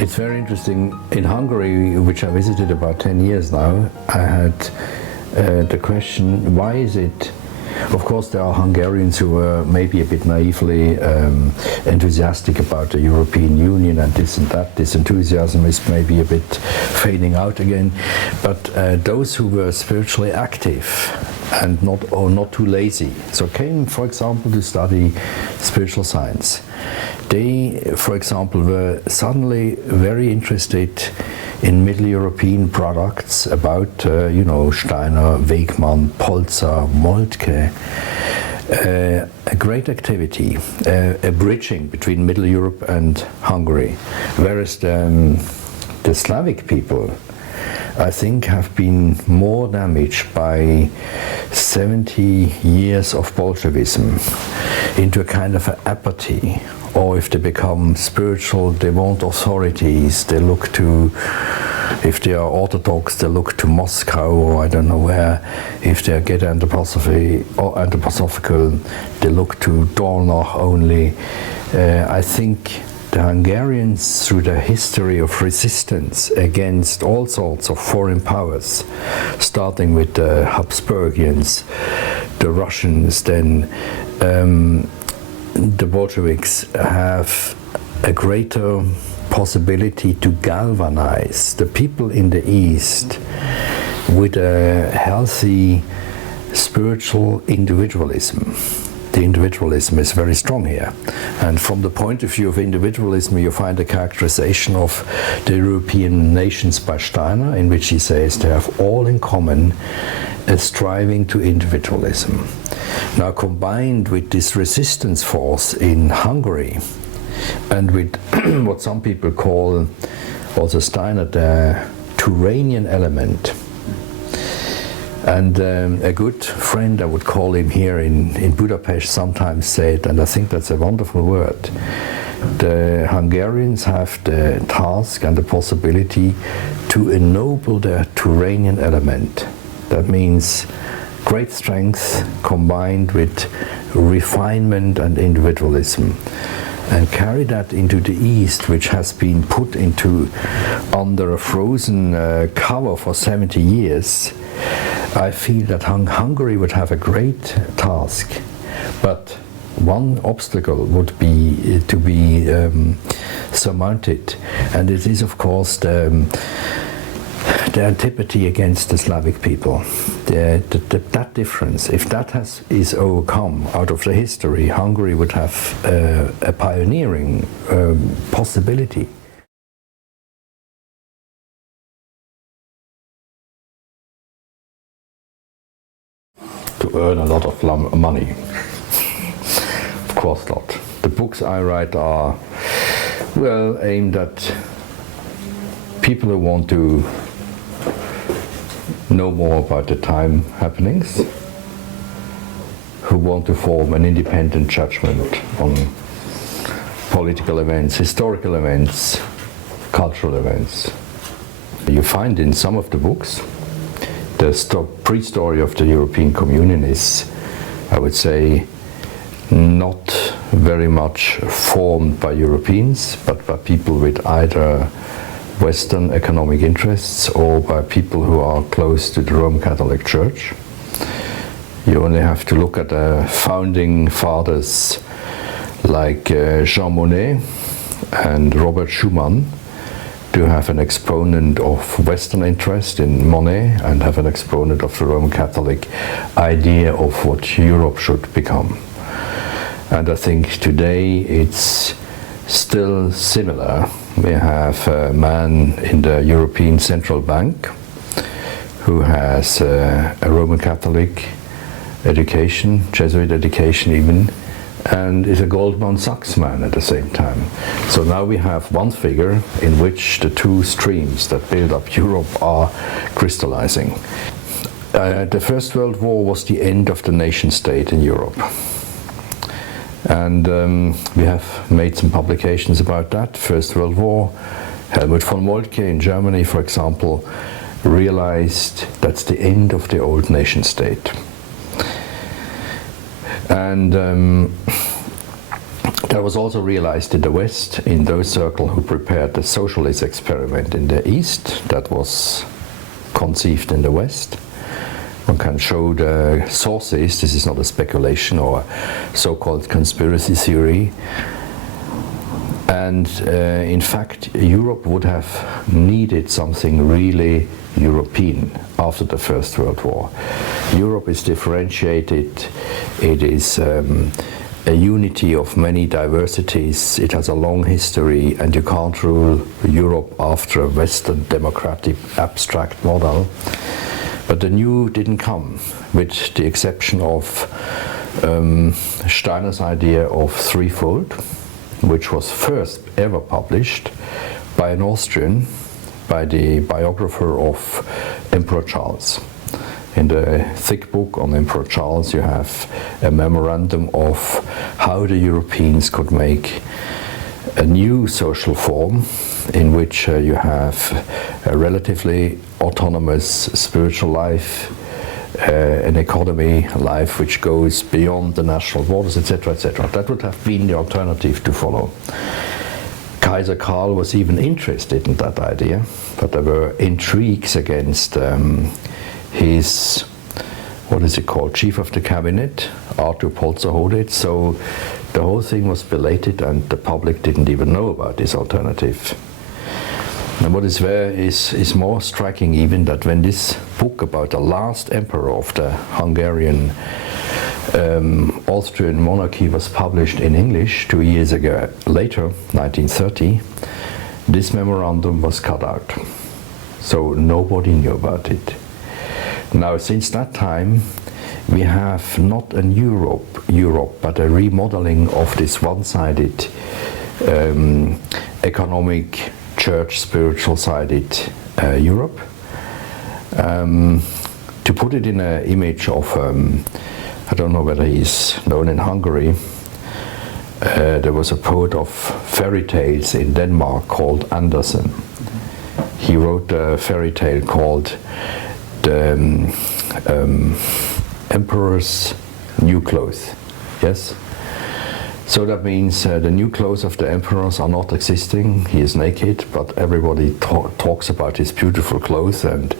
It's very interesting. In Hungary, which I visited about 10 years now, I had the question, why is it, of course there are Hungarians who are maybe a bit naively enthusiastic about the European Union and this and that. This enthusiasm is maybe a bit fading out again, but those who were spiritually active and not too lazy, so came, for example, to study spiritual science. They, for example, were suddenly very interested in Middle European products about, you know, Steiner, Wegmann, Polzer, Moltke. A great activity, a bridging between Middle Europe and Hungary, whereas the Slavic people, I think, have been more damaged by 70 years of Bolshevism into a kind of apathy. Or if they become spiritual, they want authorities, they look to, if they are Orthodox, they look to Moscow or I don't know where. If they get anthroposophical, they look to Dornach only. I think the Hungarians, through their history of resistance against all sorts of foreign powers, starting with the Habsburgians, the Russians, then the Bolsheviks, have a greater possibility to galvanize the people in the East with a healthy spiritual individualism. The individualism is very strong here, and from the point of view of individualism you find a characterization of the European nations by Steiner, in which he says they have all in common a striving to individualism. Now, combined with this resistance force in Hungary and with what some people call, also Steiner, the Turanian element. And a good friend, I would call him here in Budapest, sometimes said, and I think that's a wonderful word, the Hungarians have the task and the possibility to ennoble the Turanian element. That means great strength combined with refinement and individualism, and carry that into the East, which has been put into under a frozen cover for 70 years. I feel that Hungary would have a great task, but one obstacle would be to be surmounted, and it is, of course, the antipathy against the Slavic people. That difference, if that is overcome out of the history, Hungary would have a pioneering possibility. To earn a lot of money. Of course not. The books I write are, well, aimed at people who want to know more about the time happenings, who want to form an independent judgment on political events, historical events, cultural events. You find in some of the books the pre-story of the European Communion is, I would say, not very much formed by Europeans, but by people with either Western economic interests or by people who are close to the Roman Catholic Church. You only have to look at the founding fathers like Jean Monnet and Robert Schuman to have an exponent of Western interest in Monet and have an exponent of the Roman Catholic idea of what Europe should become. And I think today it's still similar. We have a man in the European Central Bank who has a Roman Catholic education, Jesuit education even, and is a Goldman Sachs man at the same time. So now we have one figure in which the two streams that build up Europe are crystallizing. The First World War was the end of the nation state in Europe. And we have made some publications about that. First World War, Helmut von Moltke in Germany, for example, realized that's the end of the old nation state. And that was also realized in the West, in those circles who prepared the socialist experiment in the East, that was conceived in the West. One can show the sources. This is not a speculation or a so-called conspiracy theory. And in fact, Europe would have needed something really European after the First World War. Europe is differentiated. It is a unity of many diversities. It has a long history, and you can't rule Europe after a Western democratic abstract model. But the new didn't come, with the exception of Steiner's idea of threefold, which was first ever published by an Austrian, by the biographer of Emperor Charles. In the thick book on Emperor Charles you have a memorandum of how the Europeans could make a new social form in which you have a relatively autonomous spiritual life, an economy life which goes beyond the national borders, etc., etc. That would have been the alternative to follow. Kaiser Karl was even interested in that idea, but there were intrigues against his, what is it called, chief of the cabinet, Arthur Polzerhodet. So the whole thing was belated, and the public didn't even know about this alternative. And what is there is more striking even, that when this book about the last emperor of the Hungarian Austrian monarchy was published in English 2 years ago, later, 1930, this memorandum was cut out. So nobody knew about it. Now, since that time, we have not a new Europe, but a remodeling of this one-sided economic, church, spiritual-sided Europe. To put it in an image of, I don't know whether he's known in Hungary, there was a poet of fairy tales in Denmark called Andersen. He wrote a fairy tale called The Emperor's New Clothes. Yes? So that means the new clothes of the emperors are not existing. He is naked, but everybody talks about his beautiful clothes, and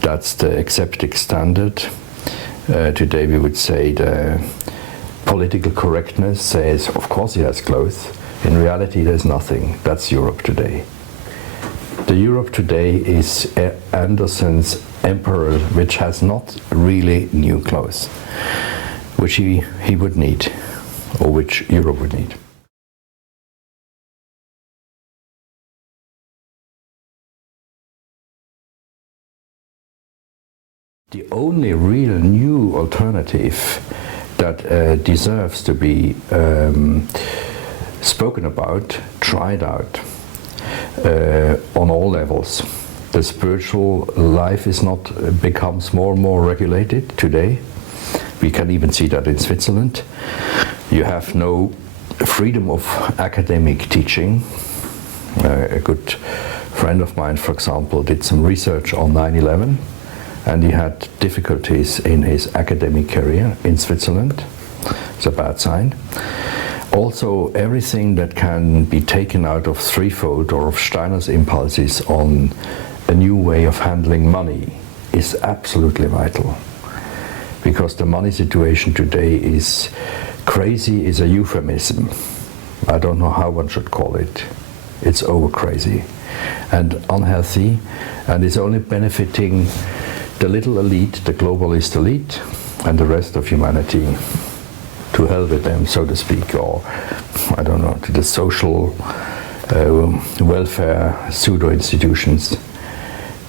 that's the accepted standard. Today we would say the political correctness says, of course he has clothes. In reality there's nothing. That's Europe today. The Europe today is Andersen's emperor, which has not really new clothes, which he would need, or which Europe would need. The only real new alternative that deserves to be spoken about, tried out on all levels. The spiritual life becomes more and more regulated today. We can even see that in Switzerland. You have no freedom of academic teaching. A good friend of mine, for example, did some research on 9/11, and he had difficulties in his academic career in Switzerland. It's a bad sign. Also, everything that can be taken out of threefold or of Steiner's impulses on a new way of handling money is absolutely vital. Because the money situation today is crazy, is a euphemism. I don't know how one should call it. It's over crazy and unhealthy, and it's only benefiting the little elite, the globalist elite, and the rest of humanity to to hell with them, so to speak, or I don't know, to the social welfare pseudo-institutions.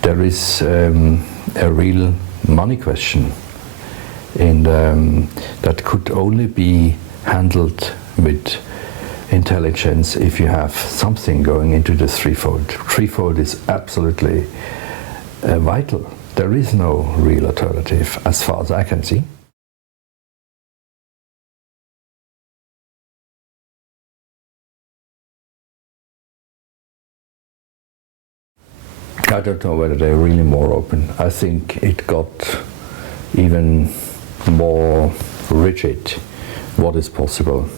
There is a real money question, and that could only be handled with intelligence if you have something going into the threefold. Threefold is absolutely vital. There is no real alternative as far as I can see. I don't know whether they're really more open. I think it got even more rigid what is possible.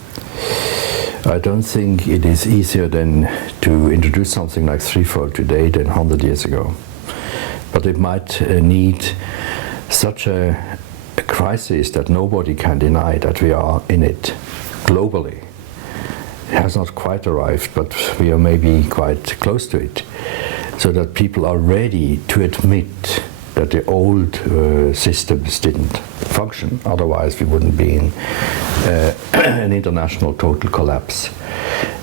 I don't think it is easier than to introduce something like threefold today than 100 years ago. But it might need such a crisis that nobody can deny that we are in it globally. It has not quite arrived, but we are maybe quite close to it, so that people are ready to admit that the old systems didn't function. Otherwise we wouldn't be in an international total collapse.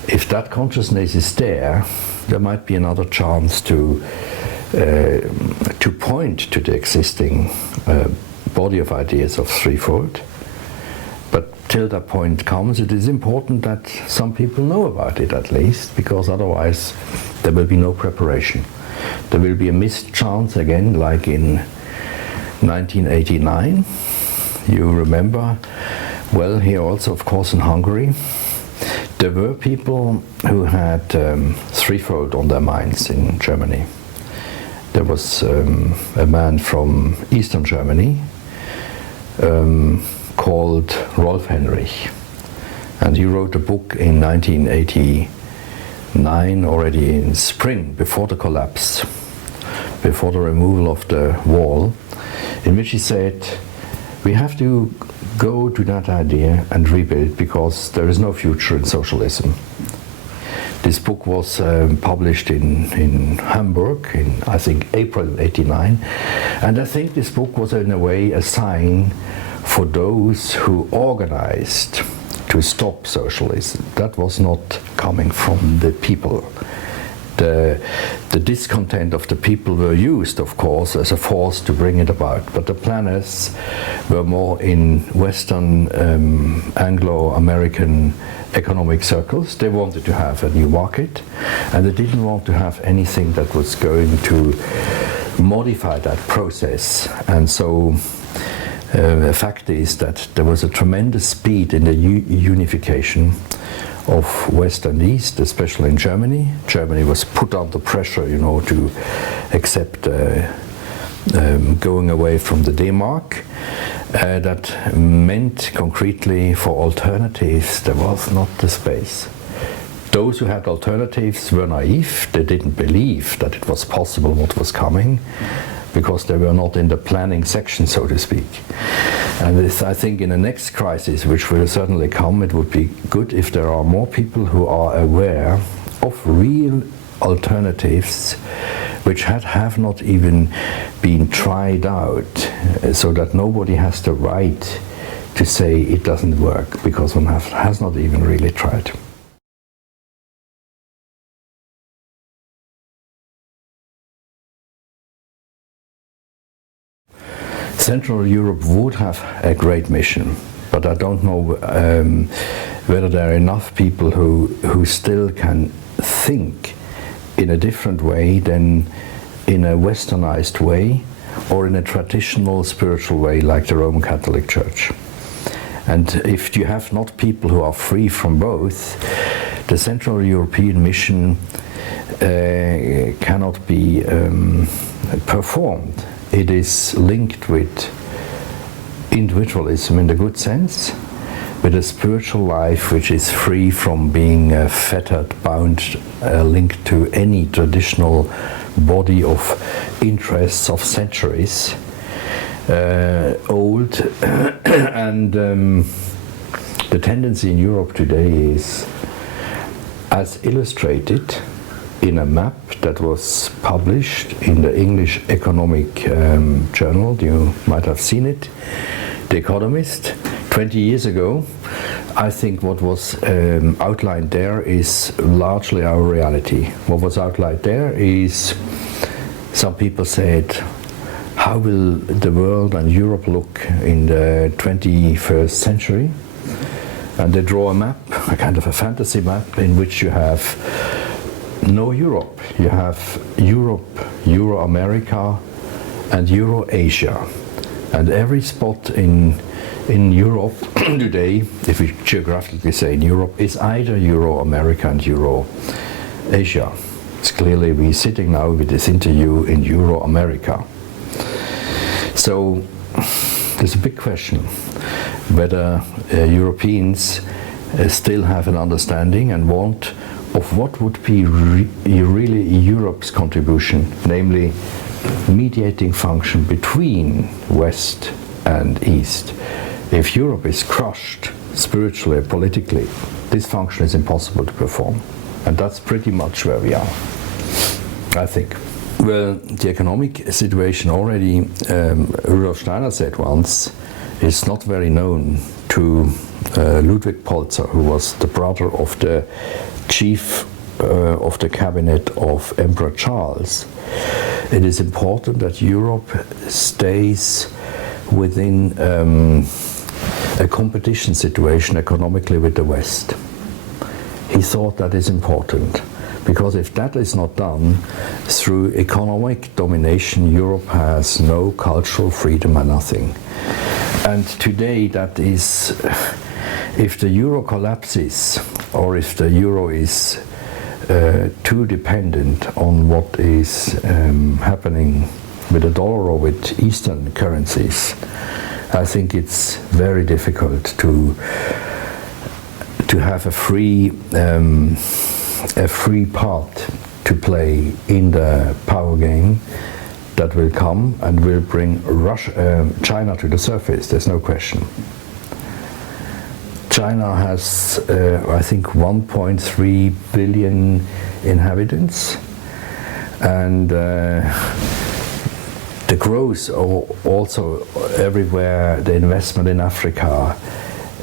If that consciousness is there, there might be another chance to point to the existing body of ideas of threefold. But till that point comes, it is important that some people know about it at least, because otherwise there will be no preparation. There will be a missed chance again, like in 1989. You remember, well, here also, of course, in Hungary, there were people who had threefold on their minds in Germany. There was a man from Eastern Germany called Rolf Henrich, and he wrote a book in 1989, already in spring, before the collapse, before the removal of the wall, in which he said, we have to go to that idea and rebuild, because there is no future in socialism. This book was published in Hamburg in, I think, April '89, and I think this book was in a way a sign for those who organized to stop socialism. That was not coming from the people. The discontent of the people were used, of course, as a force to bring it about, but the planners were more in Western Anglo-American economic circles. They wanted to have a new market, and they didn't want to have anything that was going to modify that process. And so the fact is that there was a tremendous speed in the unification of West and East, especially in Germany. Germany was put under pressure, you know, to accept going away from the D-mark. That meant concretely for alternatives there was not the space. Those who had alternatives were naive. They didn't believe that it was possible what was coming, because they were not in the planning section, so to speak. And this, I think, in the next crisis, which will certainly come, it would be good if there are more people who are aware of real alternatives which have not even been tried out, so that nobody has the right to say it doesn't work, because one has not even really tried. Central Europe would have a great mission, but I don't know whether there are enough people who still can think in a different way than in a westernized way, or in a traditional spiritual way like the Roman Catholic Church. And if you have not people who are free from both, the Central European mission cannot be performed. It is linked with individualism in the good sense, with a spiritual life which is free from being fettered, bound, linked to any traditional body of interests of centuries old. And the tendency in Europe today is, as illustrated in a map that was published in the English economic journal, you might have seen it, the Economist. 20 years ago, I think what was outlined there is largely our reality. What was outlined there is, some people said, how will the world and Europe look in the 21st century? And they draw a map, a kind of a fantasy map, in which you have no Europe. You have Europe, Euro-America, and Euro-Asia. And every spot in Europe today, if we geographically say in Europe, is either Euro-America and Euro-Asia. It's clearly we're sitting now with this interview in Euro-America. So there's a big question whether Europeans still have an understanding and want of what would be really Europe's contribution, namely mediating function between West and East. If Europe is crushed spiritually, politically, this function is impossible to perform. And that's pretty much where we are, I think. Well, the economic situation already, Rudolf Steiner said once, is not very known to Ludwig Polzer, who was the brother of the chief of the cabinet of Emperor Charles. It is important that Europe stays within a competition situation economically with the West. He thought that is important, because if that is not done, through economic domination, Europe has no cultural freedom and nothing. And today that is, if the euro collapses, or if the euro is too dependent on what is happening with the dollar or with Eastern currencies, I think it's very difficult to have a free part to play in the power game that will come and will bring China to the surface. There's no question. China has, I think, 1.3 billion inhabitants, and the growth also everywhere, the investment in Africa,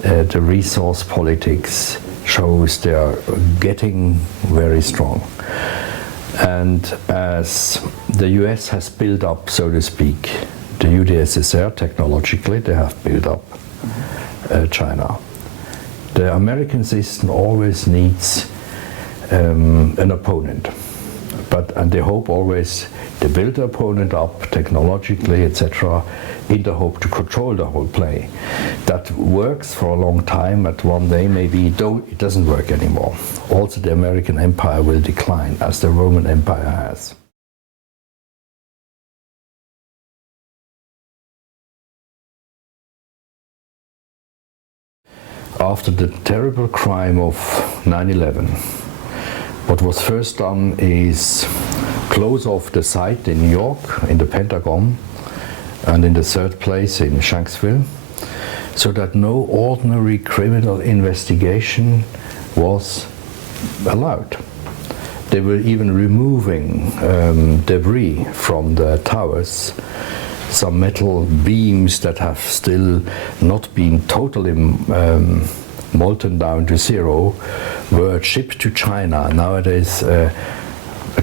the resource politics shows they are getting very strong. And as the US has built up, so to speak, the UdSSR technologically, they have built up China. The American system always needs an opponent, and they hope always to build the opponent up technologically, etc., in the hope to control the whole play. That works for a long time, but one day maybe it doesn't work anymore. Also, the American empire will decline, as the Roman Empire has. After the terrible crime of 9/11, what was first done is close off the site in New York, in the Pentagon, and in the third place in Shanksville, so that no ordinary criminal investigation was allowed. They were even removing debris from the towers. Some metal beams that have still not been totally molten down to zero were shipped to China. Nowadays, a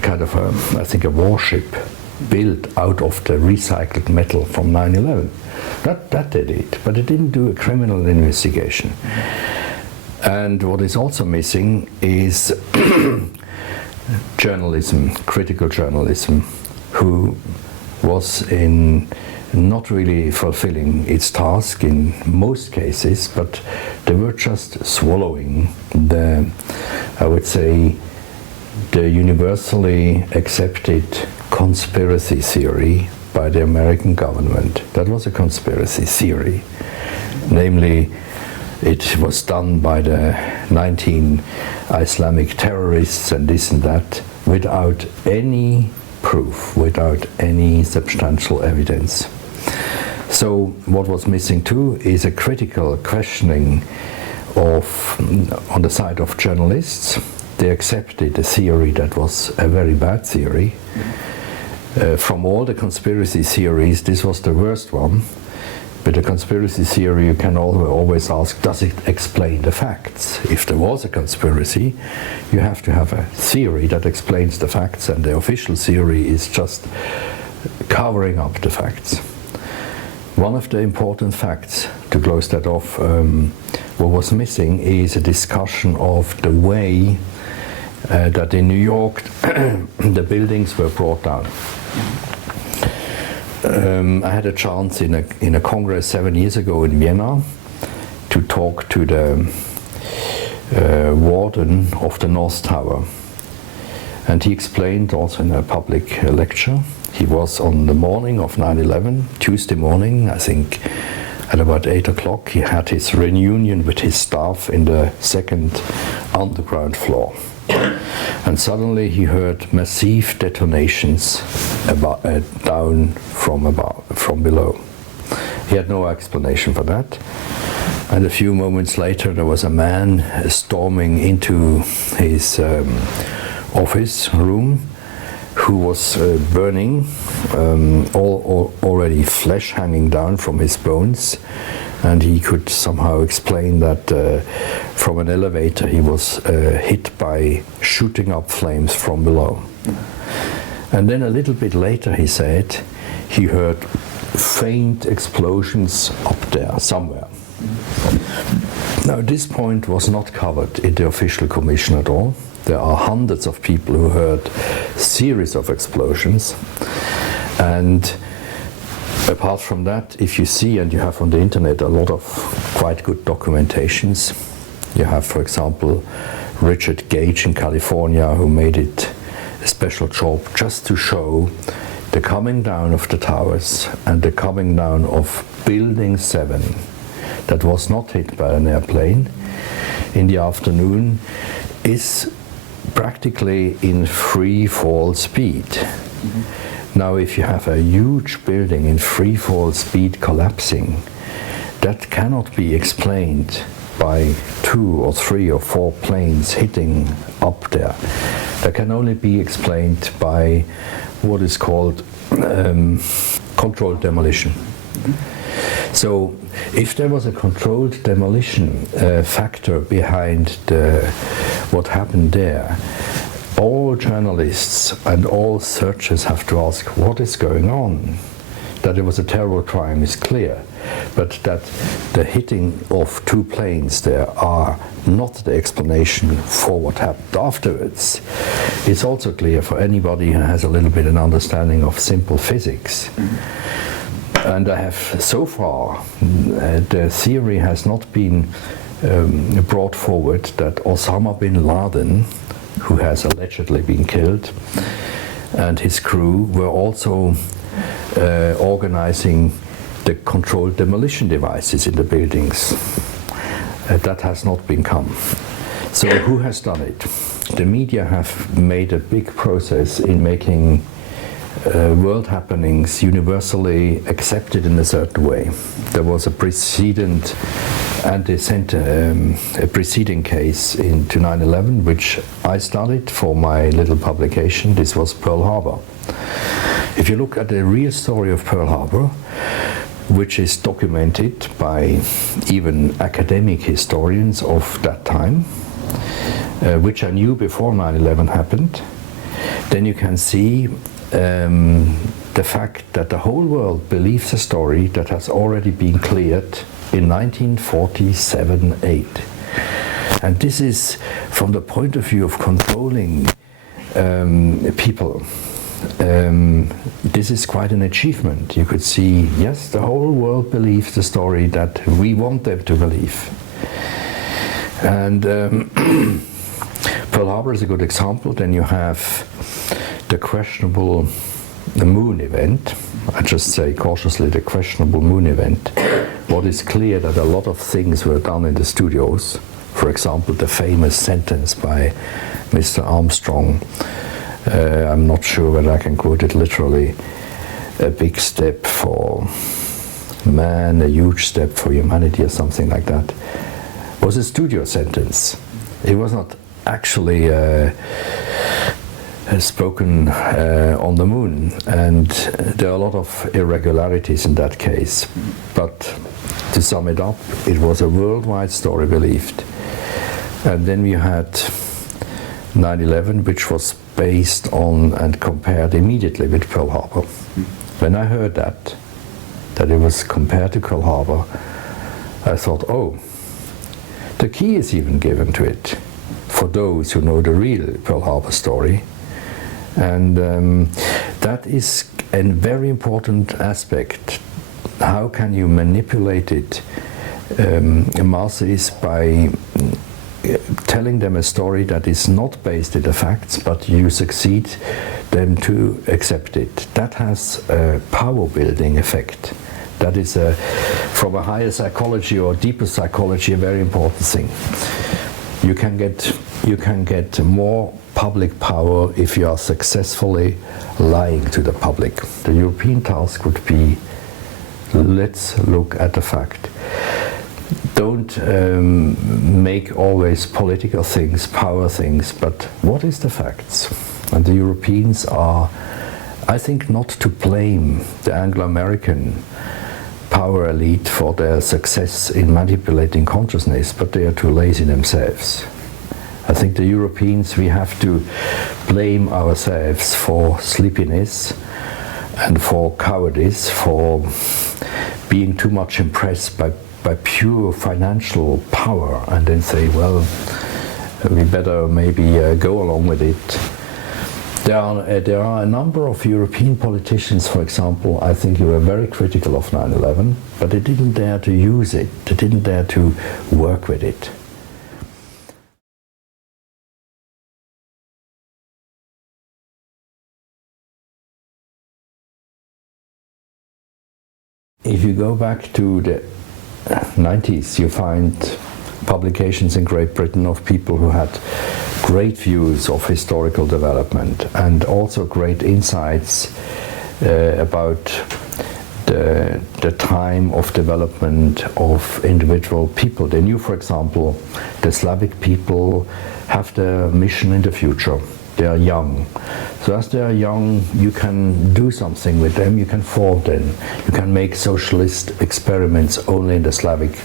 kind of, I think, a warship built out of the recycled metal from 9/11. That did it, but it didn't do a criminal investigation. And what is also missing is journalism, critical journalism, who was not really fulfilling its task in most cases, but they were just swallowing I would say, the universally accepted conspiracy theory by the American government. That was a conspiracy theory. Namely, it was done by the 19 Islamic terrorists and this and that, without any proof, without any substantial evidence. So what was missing too is a critical questioning on the side of journalists. They accepted the theory that was a very bad theory. From all the conspiracy theories, this was the worst one, With a conspiracy theory, you can always ask, does it explain the facts? If there was a conspiracy, you have to have a theory that explains the facts, and the official theory is just covering up the facts. One of the important facts, to close that off, what was missing is a discussion of the way that in New York the buildings were brought down. I had a chance in a congress 7 years ago in Vienna to talk to the warden of the North Tower, and he explained also in a public lecture. He was on the morning of 9/11, Tuesday morning, I think at about 8 o'clock, he had his reunion with his staff in the second underground floor. And suddenly he heard massive detonations down from below. He had no explanation for that. And a few moments later there was a man storming into his office room who was burning, already flesh hanging down from his bones. And he could somehow explain that from an elevator he was hit by shooting up flames from below. And then a little bit later he said he heard faint explosions up there somewhere. Now this point was not covered in the official commission at all. There are hundreds of people who heard series of explosions, and apart from that, if you see, and you have on the internet a lot of quite good documentations. You have, for example, Richard Gage in California, who made it a special job just to show the coming down of the towers and the coming down of Building 7 that was not hit by an airplane in the afternoon is practically in free fall speed. Mm-hmm. Now if you have a huge building in free fall speed collapsing, that cannot be explained by 2 or 3 or 4 planes hitting up there. That can only be explained by what is called controlled demolition. Mm-hmm. So if there was a controlled demolition factor behind what happened there, all journalists and all searchers have to ask what is going on. That it was a terrible crime is clear, but that the hitting of 2 planes there are not the explanation for what happened afterwards. It's also clear for anybody who has a little bit an understanding of simple physics. Mm-hmm. And I have, so far, the theory has not been brought forward that Osama bin Laden, who has allegedly been killed, and his crew were also organizing the controlled demolition devices in the buildings. That has not been come. So who has done it? The media have made a big process in making world happenings universally accepted in a certain way. There was a preceding case into 9/11, which I studied for my little publication. This was Pearl Harbor. If you look at the real story of Pearl Harbor, which is documented by even academic historians of that time, which I knew before 9/11 happened, then you can see the fact that the whole world believes a story that has already been cleared in 1947-8. And this is from the point of view of controlling people. This is quite an achievement. You could see, yes, the whole world believes the story that we want them to believe. And Pearl Harbor is a good example. Then you have the questionable moon event. I just say cautiously the questionable moon event. What is clear that a lot of things were done in the studios. For example, the famous sentence by Mr. Armstrong, I'm not sure whether I can quote it literally, a big step for man, a huge step for humanity, or something like that, was a studio sentence. It was not actually has spoken on the moon, and there are a lot of irregularities in that case. But to sum it up, it was a worldwide story believed. And then we had 9/11, which was based on and compared immediately with Pearl Harbor. When I heard that it was compared to Pearl Harbor, I thought, oh, the key is even given to it for those who know the real Pearl Harbor story. And that is a very important aspect. How can you manipulate it, masses, by telling them a story that is not based in the facts, but you succeed them to accept it? That has a power building effect. That is, from a higher psychology or deeper psychology, a very important thing. You can get more public power if you are successfully lying to the public. The European task would be, let's look at the fact. Don't make always political things, power things, but what is the facts? And the Europeans are, I think, not to blame the Anglo-American power elite for their success in manipulating consciousness, but they are too lazy themselves. I think the Europeans, we have to blame ourselves for sleepiness and for cowardice, for being too much impressed by pure financial power, and then say, well, we better maybe go along with it. There are a number of European politicians, for example, I think who were very critical of 9/11, but they didn't dare to use it, they didn't dare to work with it. If you go back to the 90s, you find publications in Great Britain of people who had great views of historical development and also great insights about the time of development of individual people. They knew, for example, the Slavic people have their mission in the future. They are young. So as they are young, you can do something with them, you can form them. You can make socialist experiments only in the Slavic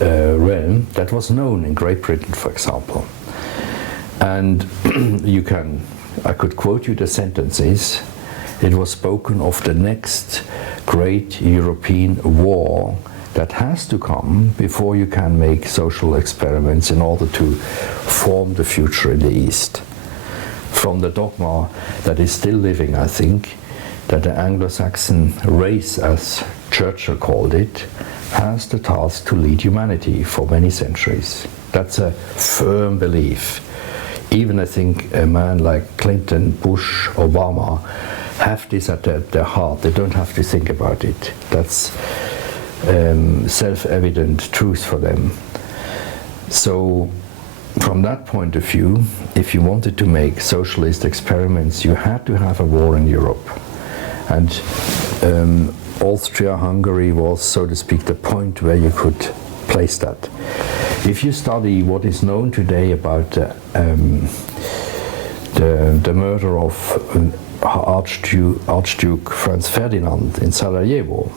realm. That was known in Great Britain, for example. And I could quote you the sentences. It was spoken of the next great European war that has to come before you can make social experiments in order to form the future in the East. From the dogma that is still living, I think, that the Anglo-Saxon race, as Churchill called it, has the task to lead humanity for many centuries. That's a firm belief. Even I think a man like Clinton, Bush, Obama have this at their heart. They don't have to think about it. That's self-evident truth for them. So from that point of view, if you wanted to make socialist experiments, you had to have a war in Europe. And Austria-Hungary was, so to speak, the point where you could place that. If you study what is known today about the murder of Archduke Franz Ferdinand in Sarajevo,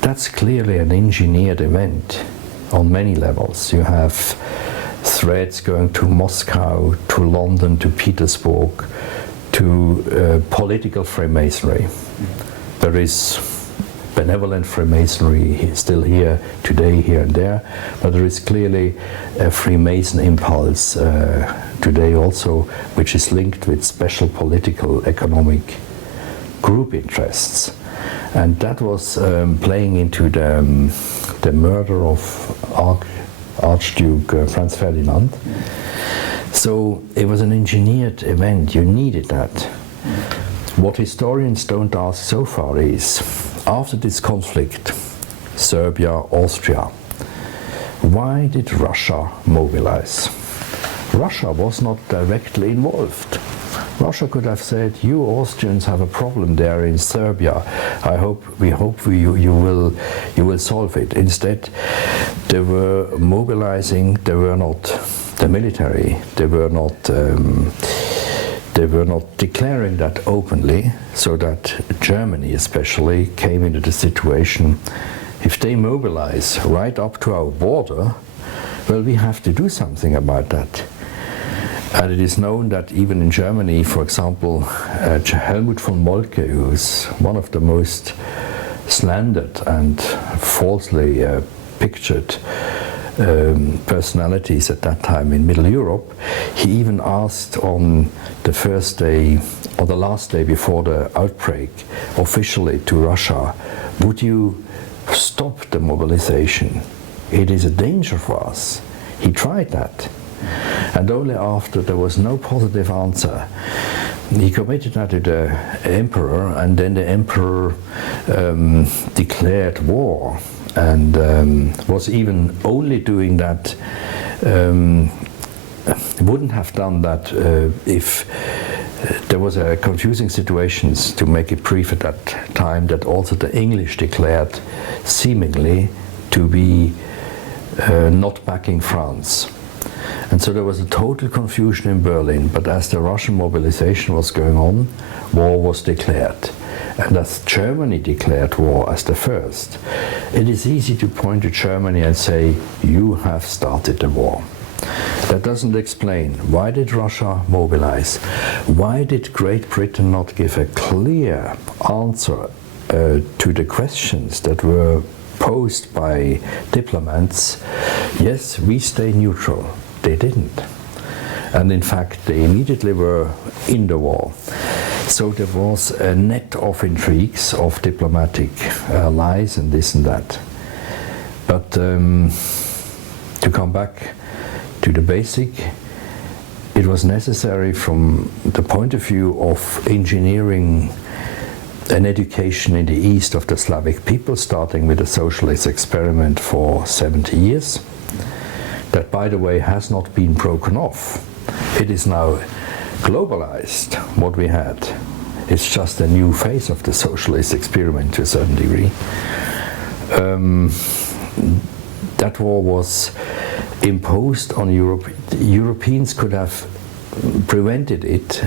that's clearly an engineered event on many levels. You have threads going to Moscow, to London, to Petersburg, to political Freemasonry. There is benevolent Freemasonry still here today, here and there, but there is clearly a Freemason impulse today also, which is linked with special political, economic group interests. And that was playing into the murder of Archduke Franz Ferdinand. So it was an engineered event, you needed that. What historians don't ask so far is, after this conflict, Serbia, Austria, why did Russia mobilize? Russia was not directly involved. Russia could have said, you Austrians have a problem there in Serbia. We hope you will solve it. Instead, they were mobilizing. They were not the military. They were not they were not declaring that openly, so that Germany especially came into the situation, if they mobilize right up to our border, well, we have to do something about that. And it is known that even in Germany, for example, Helmut von Moltke, who is one of the most slandered and falsely pictured personalities at that time in Middle Europe, he even asked on the first day, or the last day before the outbreak, officially to Russia, would you stop the mobilization? It is a danger for us. He tried that. And only after there was no positive answer, he committed that to the emperor, and then the emperor declared war, and was even only doing that, wouldn't have done that if there was a confusing situations, to make it brief at that time, that also the English declared seemingly to be not backing France. And so there was a total confusion in Berlin, but as the Russian mobilization was going on, war was declared. And as Germany declared war as the first, it is easy to point to Germany and say, you have started the war. That doesn't explain, why did Russia mobilize? Why did Great Britain not give a clear answer to the questions that were posed by diplomats? Yes, we stay neutral. They didn't. And in fact, they immediately were in the war. So there was a net of intrigues, of diplomatic lies and this and that. But to come back to the basic, it was necessary from the point of view of engineering an education in the east of the Slavic people, starting with the socialist experiment for 70 years. That, by the way, has not been broken off. It is now globalized, what we had. It's just a new phase of the socialist experiment to a certain degree. That war was imposed on Europe. Europeans could have prevented it.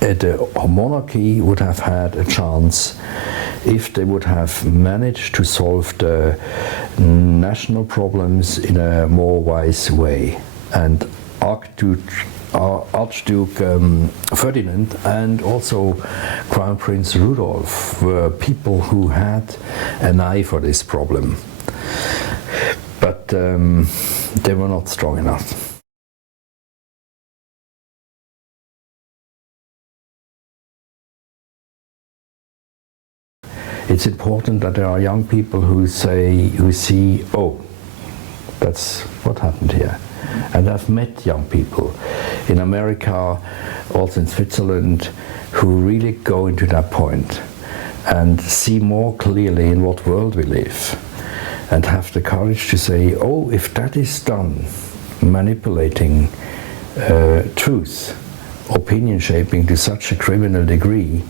The monarchy would have had a chance if they would have managed to solve the national problems in a more wise way. And Archduke Ferdinand and also Crown Prince Rudolf were people who had an eye for this problem. But they were not strong enough. It's important that there are young people who see, oh, that's what happened here. And I've met young people in America, also in Switzerland, who really go into that point and see more clearly in what world we live, and have the courage to say, oh, if that is done, manipulating truth, opinion shaping to such a criminal degree,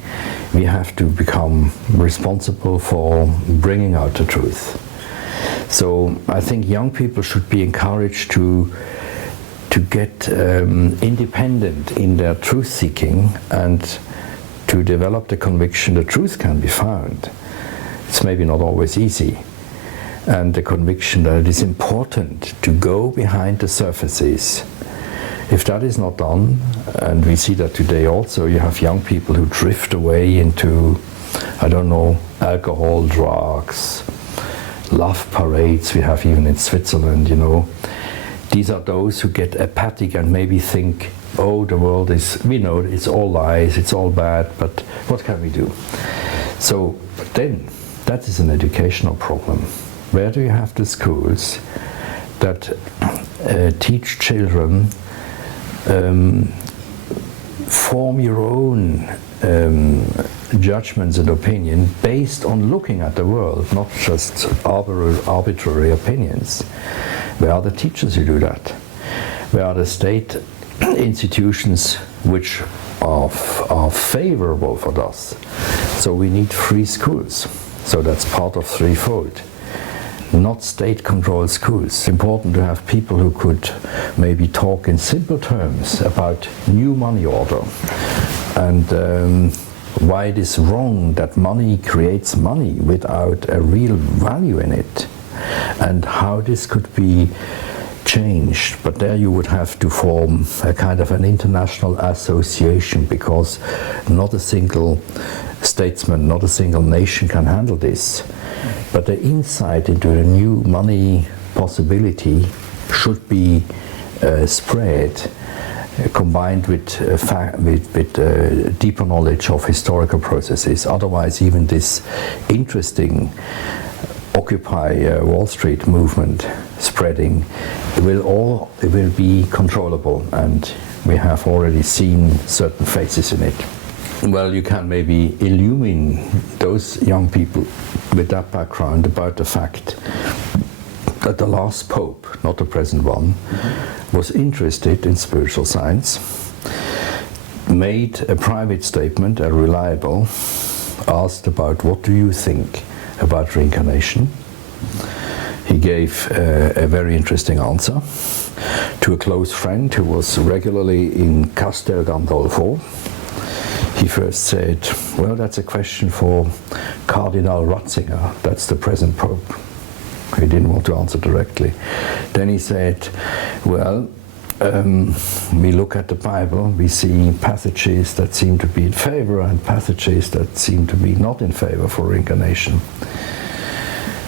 we have to become responsible for bringing out the truth. So I think young people should be encouraged to get independent in their truth seeking, and to develop the conviction the truth can be found. It's maybe not always easy. And the conviction that it is important to go behind the surfaces. If that is not done, and we see that today also, you have young people who drift away into, I don't know, alcohol, drugs, love parades we have even in Switzerland, you know. These are those who get apathic and maybe think, oh, the world is, we know it's all lies, it's all bad, but what can we do? So then, that is an educational problem. Where do you have the schools that teach children form your own judgments and opinion based on looking at the world, not just arbitrary opinions? Where are the teachers who do that? Where are the state institutions which are favorable for us? So we need free schools. So that's part of threefold. not state-controlled schools. It's important to have people who could maybe talk in simple terms about new money order and why it is wrong that money creates money without a real value in it, and how this could be changed. But there you would have to form a kind of an international association, because not a single statesman, not a single nation can handle this. But the insight into the new money possibility should be spread, combined with deeper knowledge of historical processes. Otherwise, even this interesting Occupy Wall Street movement spreading, it will be controllable, and we have already seen certain phases in it. Well, you can maybe illumine those young people with that background about the fact that the last pope, not the present one, was interested in spiritual science, made a private statement, a reliable, asked about what do you think about reincarnation. He gave a very interesting answer to a close friend who was regularly in Castel Gandolfo. He first said, well, that's a question for Cardinal Ratzinger, that's the present Pope. He didn't want to answer directly. Then he said, well, we look at the Bible, we see passages that seem to be in favor and passages that seem to be not in favor for reincarnation.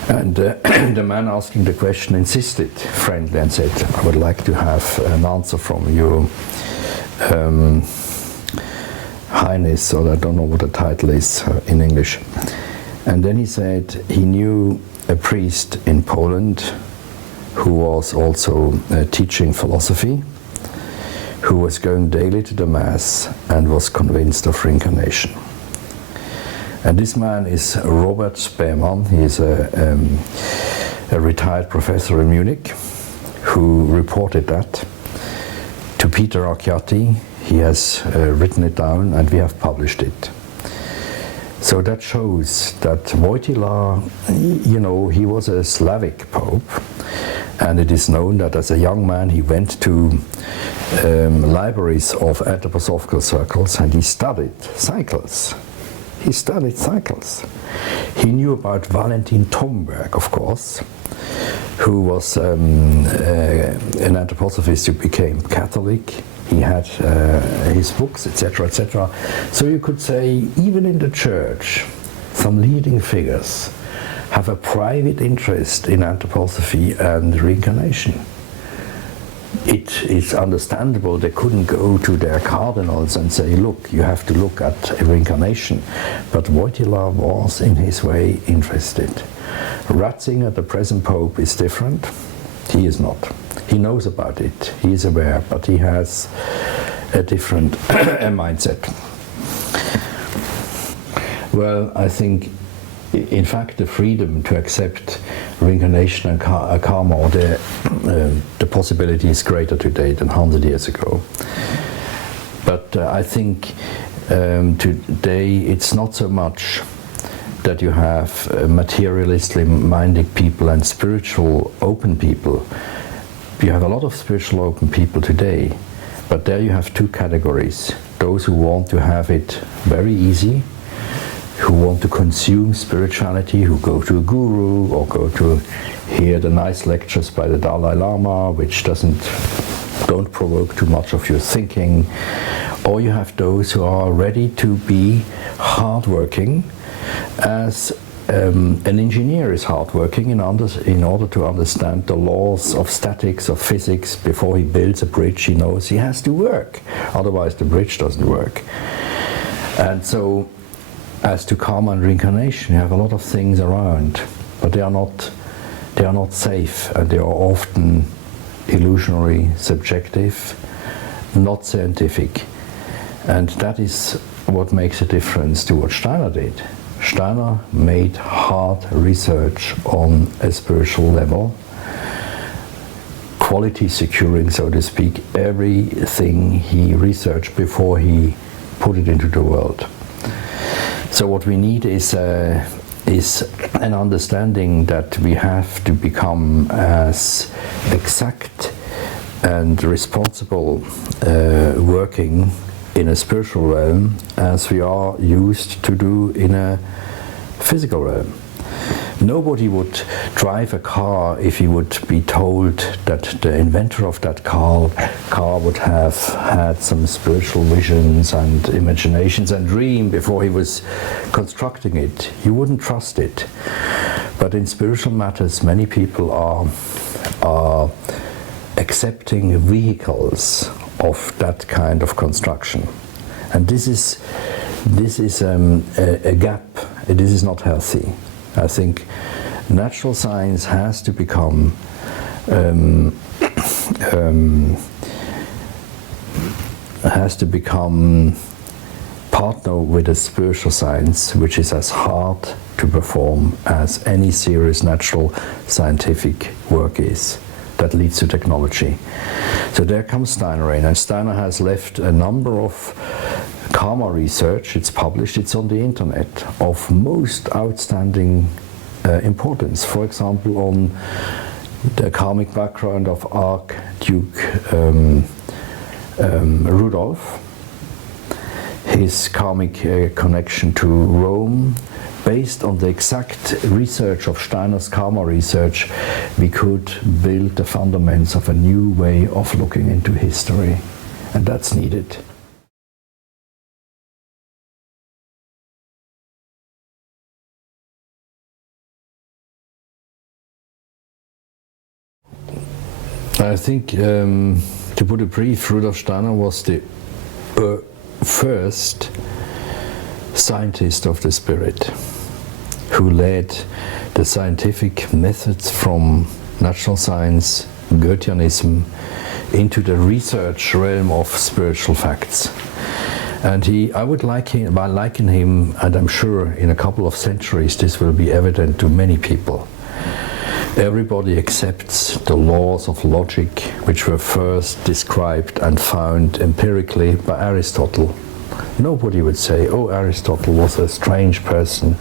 And the man asking the question insisted friendly and said, I would like to have an answer from you, Highness, or I don't know what the title is in English. And then he said he knew a priest in Poland who was also teaching philosophy, who was going daily to the Mass and was convinced of reincarnation. And this man is Robert Spearman. He is a retired professor in Munich who reported that to Peter Archiati. He has written it down and we have published it. So that shows that Wojtyla, you know, he was a Slavic pope, and it is known that as a young man he went to libraries of anthroposophical circles and he studied cycles. He knew about Valentin Thomberg, of course, who was an anthroposophist who became Catholic. He had his books, etc., etc. So you could say, even in the church, some leading figures have a private interest in anthroposophy and reincarnation. It is understandable they couldn't go to their cardinals and say, look, you have to look at reincarnation. But Wojtyla was, in his way, interested. Ratzinger, the present pope, is different. He is not. He knows about it, he is aware, but he has a different mindset. Well, I think, in fact, the freedom to accept reincarnation and karma, or the possibility is greater today than 100 years ago. But I think today it's not so much that you have materialistically minded people and spiritual open people. You have a lot of spiritual open people today, but there you have two categories. Those who want to have it very easy, who want to consume spirituality, who go to a guru or go to hear the nice lectures by the Dalai Lama, which don't provoke too much of your thinking. Or you have those who are ready to be hardworking, as an engineer is hardworking in order to understand the laws of statics, of physics. Before he builds a bridge, he knows he has to work, otherwise the bridge doesn't work. And so, as to karma and reincarnation, you have a lot of things around, but they are not safe, and they are often illusionary, subjective, not scientific. And that is what makes a difference to what Steiner did. Steiner made hard research on a spiritual level, quality securing, so to speak, everything he researched before he put it into the world. So what we need is is an understanding that we have to become as exact and responsible working in a spiritual realm as we are used to do in a physical realm. Nobody would drive a car if he would be told that the inventor of that car would have had some spiritual visions and imaginations and dream before he was constructing it. You wouldn't trust it. But in spiritual matters, many people are accepting vehicles of that kind of construction. And this is a gap. This is not healthy. I think natural science has to become partner with a spiritual science, which is as hard to perform as any serious natural scientific work is that leads to technology. So there comes Steiner in, and Steiner has left a number of karma research, it's published, it's on the internet, of most outstanding importance. For example, on the karmic background of Archduke Rudolf, his karmic connection to Rome. Based on the exact research of Steiner's karma research, we could build the fundamentals of a new way of looking into history, and that's needed. I think, to put it brief, Rudolf Steiner was the first scientist of the spirit who led the scientific methods from natural science, Goetheanism, into the research realm of spiritual facts. And I would liken him, and I'm sure in a couple of centuries this will be evident to many people. Everybody accepts the laws of logic, which were first described and found empirically by Aristotle. Nobody would say, oh, Aristotle was a strange person.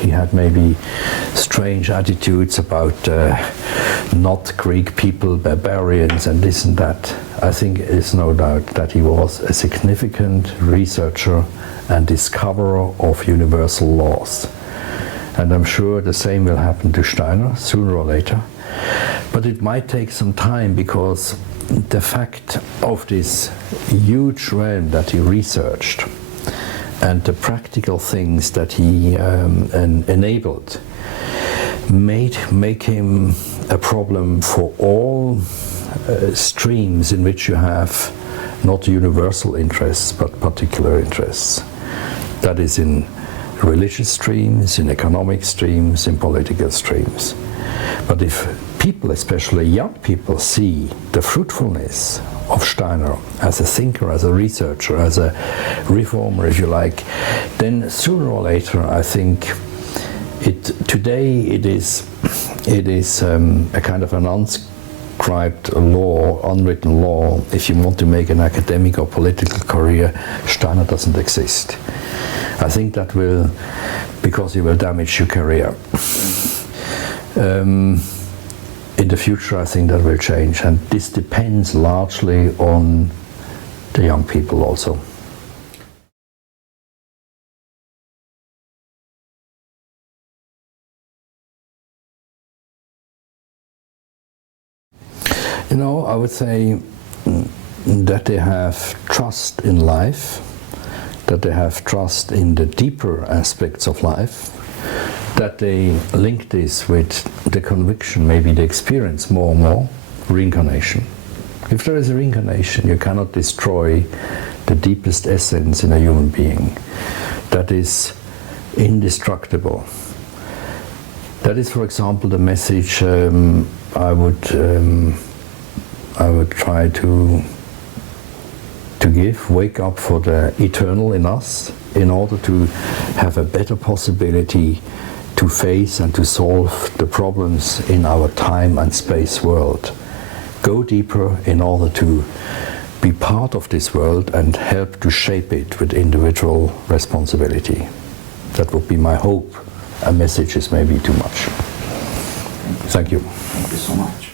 He had maybe strange attitudes about not Greek people, barbarians, and this and that. I think there's no doubt that he was a significant researcher and discoverer of universal laws. And I'm sure the same will happen to Steiner sooner or later. But it might take some time, because the fact of this huge realm that he researched and the practical things that he enabled make him a problem for all streams in which you have not universal interests but particular interests. That is in religious streams, in economic streams, in political streams. But if people, especially young people, see the fruitfulness of Steiner as a thinker, as a researcher, as a reformer, if you like, then sooner or later, I think today it is a kind of an unscribed law, unwritten law. If you want to make an academic or political career, Steiner doesn't exist. I think that will, because it will damage your career. In the future, I think that will change, and this depends largely on the young people also. You know, I would say that they have trust in life, that they have trust in the deeper aspects of life, that they link this with the conviction, maybe the experience more and more, reincarnation. If there is a reincarnation, you cannot destroy the deepest essence in a human being. That is indestructible. That is, for example, the message I would try to give. Wake up for the eternal in us, in order to have a better possibility to face and to solve the problems in our time and space world. Go deeper in order to be part of this world and help to shape it with individual responsibility. That would be my hope a message is maybe too much. Thank you. Thank you so much.